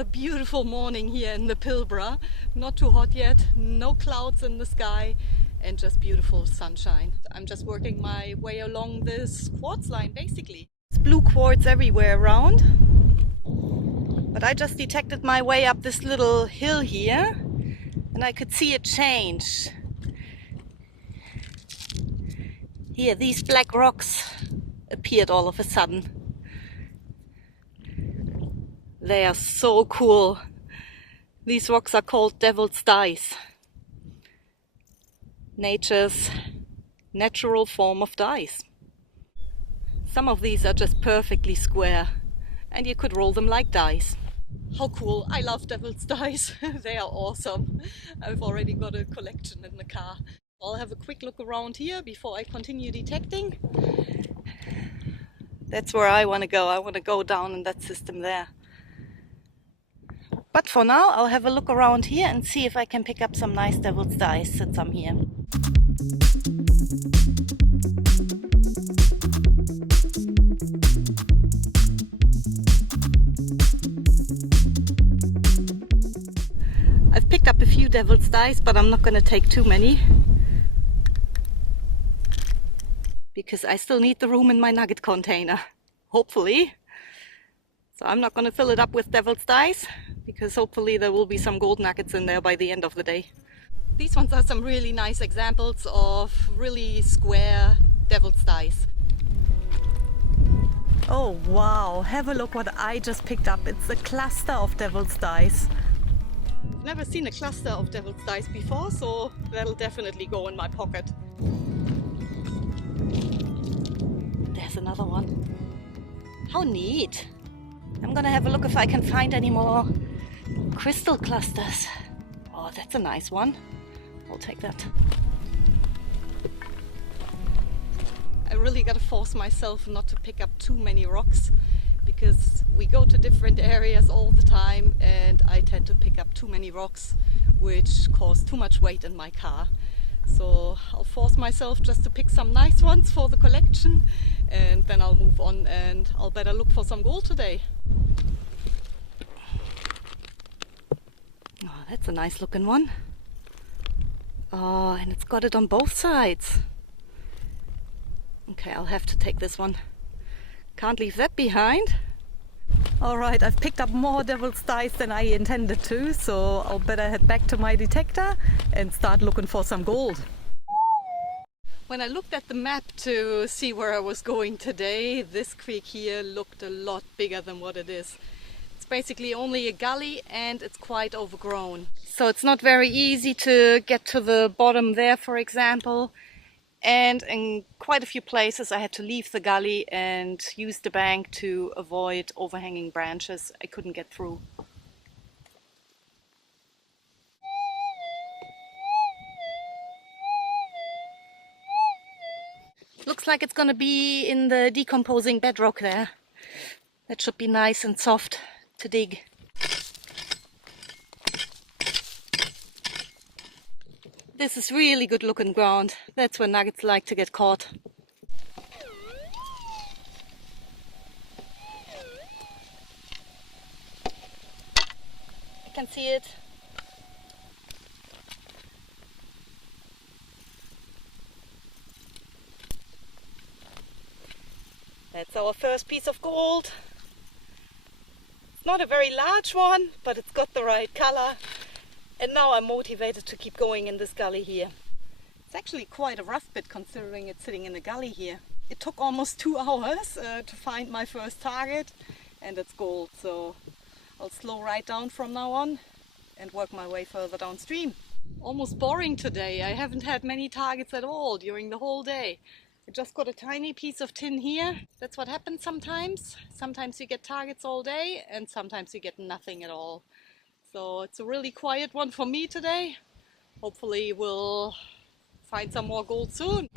Another beautiful morning here in the Pilbara. Not too hot yet, no clouds in the sky, and just beautiful sunshine. I'm just working my way along this quartz line basically. There's blue quartz everywhere around, but I just detected my way up this little hill here and I could see a change. Here, these black rocks appeared all of a sudden. They are so cool. These rocks are called devil's dice. Nature's natural form of dice. Some of these are just perfectly square and you could roll them like dice. How cool. I love devil's dice. They are awesome. I've already got a collection in the car. I'll have a quick look around here before I continue detecting. That's where I want to go. I want to go down in that system there. But for now, I'll have a look around here and see if I can pick up some nice devil's dice since I'm here. I've picked up a few devil's dice, but I'm not going to take too many, because I still need the room in my nugget container, hopefully. So I'm not going to fill it up with devil's dice, because hopefully there will be some gold nuggets in there by the end of the day. These ones are some really nice examples of really square devil's dice. Oh wow, have a look what I just picked up. It's a cluster of devil's dice. I've never seen a cluster of devil's dice before, so that'll definitely go in my pocket. There's another one. How neat! I'm gonna have a look if I can find any more crystal clusters. Oh, that's a nice one. I'll take that. I really gotta force myself not to pick up too many rocks, because we go to different areas all the time and I tend to pick up too many rocks, which cause too much weight in my car. So I'll force myself just to pick some nice ones for the collection, and then I'll move on and I'll better look for some gold today. Oh, that's a nice looking one. Oh, and it's got it on both sides. Okay, I'll have to take this one. Can't leave that behind. Alright, I've picked up more devil's dice than I intended to, so I'll better head back to my detector and start looking for some gold. When I looked at the map to see where I was going today, this creek here looked a lot bigger than what it is. It's basically only a gully and it's quite overgrown. So it's not very easy to get to the bottom there, for example. And in quite a few places I had to leave the gully and use the bank to avoid overhanging branches. I couldn't get through. Looks like it's gonna be in the decomposing bedrock there. That should be nice and soft to dig. This is really good looking ground. That's where nuggets like to get caught. I can see it. That's our first piece of gold. It's not a very large one, but it's got the right color. And now I'm motivated to keep going in this gully here. It's actually quite a rough bit considering it's sitting in the gully here. It took almost 2 hours to find my first target, and it's gold. So I'll slow right down from now on and work my way further downstream. Almost boring today. I haven't had many targets at all during the whole day. I just got a tiny piece of tin here. That's what happens sometimes. Sometimes you get targets all day and sometimes you get nothing at all. So it's a really quiet one for me today. Hopefully we'll find some more gold soon.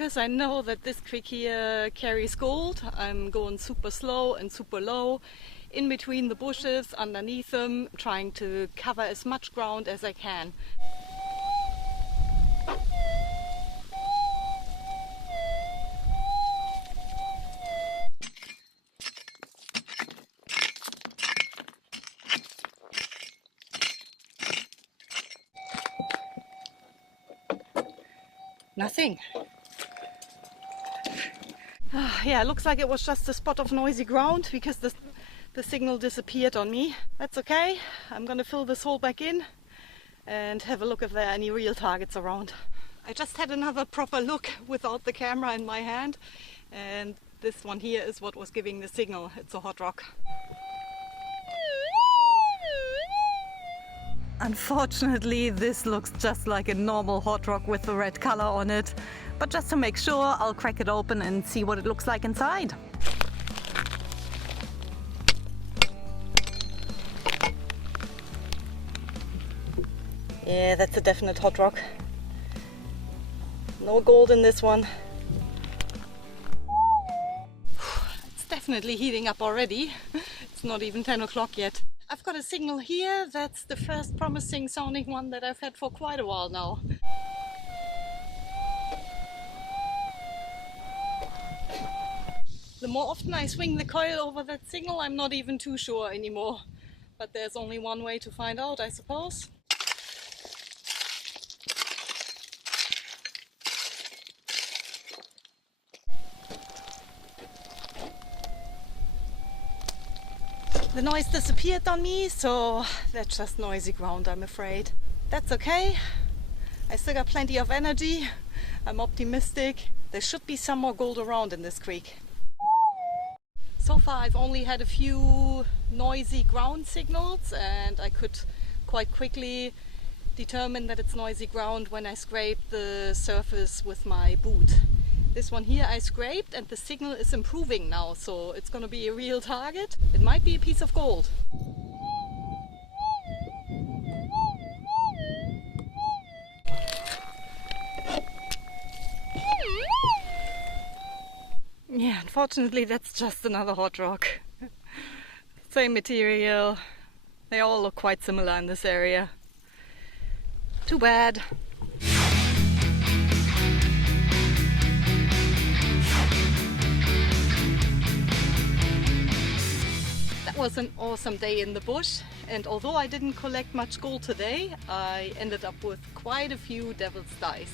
because I know that this creek here carries gold, I'm going super slow and super low, in between the bushes, underneath them, trying to cover as much ground as I can. Nothing. Yeah, it looks like it was just a spot of noisy ground because the signal disappeared on me. That's okay. I'm gonna fill this hole back in and have a look if there are any real targets around. I just had another proper look without the camera in my hand, and this one here is what was giving the signal. It's a hot rock. Unfortunately, this looks just like a normal hot rock with the red color on it. But just to make sure, I'll crack it open and see what it looks like inside. Yeah, that's a definite hot rock. No gold in this one. It's definitely heating up already. It's not even 10 o'clock yet. I've got a signal here. That's the first promising sounding one that I've had for quite a while now. The more often I swing the coil over that signal, I'm not even too sure anymore. But there's only one way to find out, I suppose. The noise disappeared on me, so that's just noisy ground, I'm afraid. That's okay. I still got plenty of energy. I'm optimistic. There should be some more gold around in this creek. So far I've only had a few noisy ground signals, and I could quite quickly determine that it's noisy ground when I scraped the surface with my boot. This one here I scraped and the signal is improving now, so it's gonna be a real target. It might be a piece of gold. Yeah, unfortunately that's just another hot rock. Same material. They all look quite similar in this area. Too bad. It was an awesome day in the bush, and although I didn't collect much gold today, I ended up with quite a few devil's dice.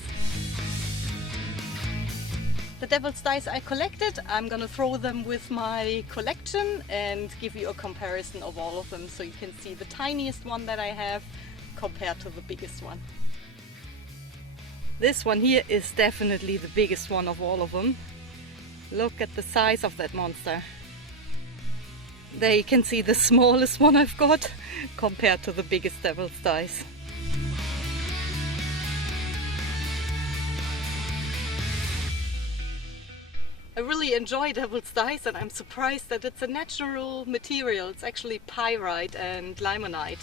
The devil's dice I collected, I'm gonna throw them with my collection and give you a comparison of all of them so you can see the tiniest one that I have compared to the biggest one. This one here is definitely the biggest one of all of them. Look at the size of that monster. There you can see the smallest one I've got compared to the biggest devil's dice. I really enjoy devil's dice, and I'm surprised that it's a natural material. It's actually pyrite and limonite.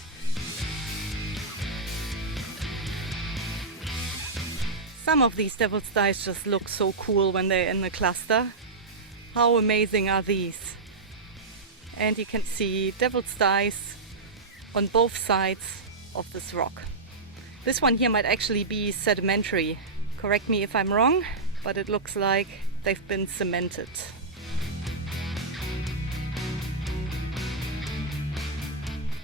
Some of these devil's dice just look so cool when they're in the cluster. How amazing are these? And you can see devil's dice on both sides of this rock. This one here might actually be sedimentary. Correct me if I'm wrong, but it looks like they've been cemented.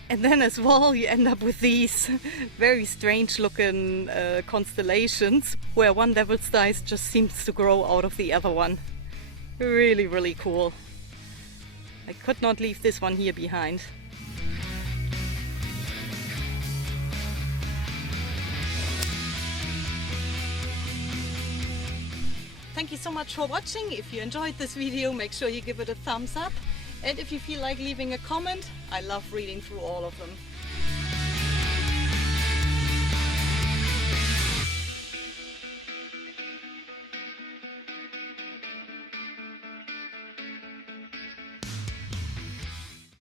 And then as well you end up with these very strange looking constellations where one devil's dice just seems to grow out of the other one. Really, really cool. I could not leave this one here behind. Thank you so much for watching. If you enjoyed this video, make sure you give it a thumbs up. And if you feel like leaving a comment, I love reading through all of them.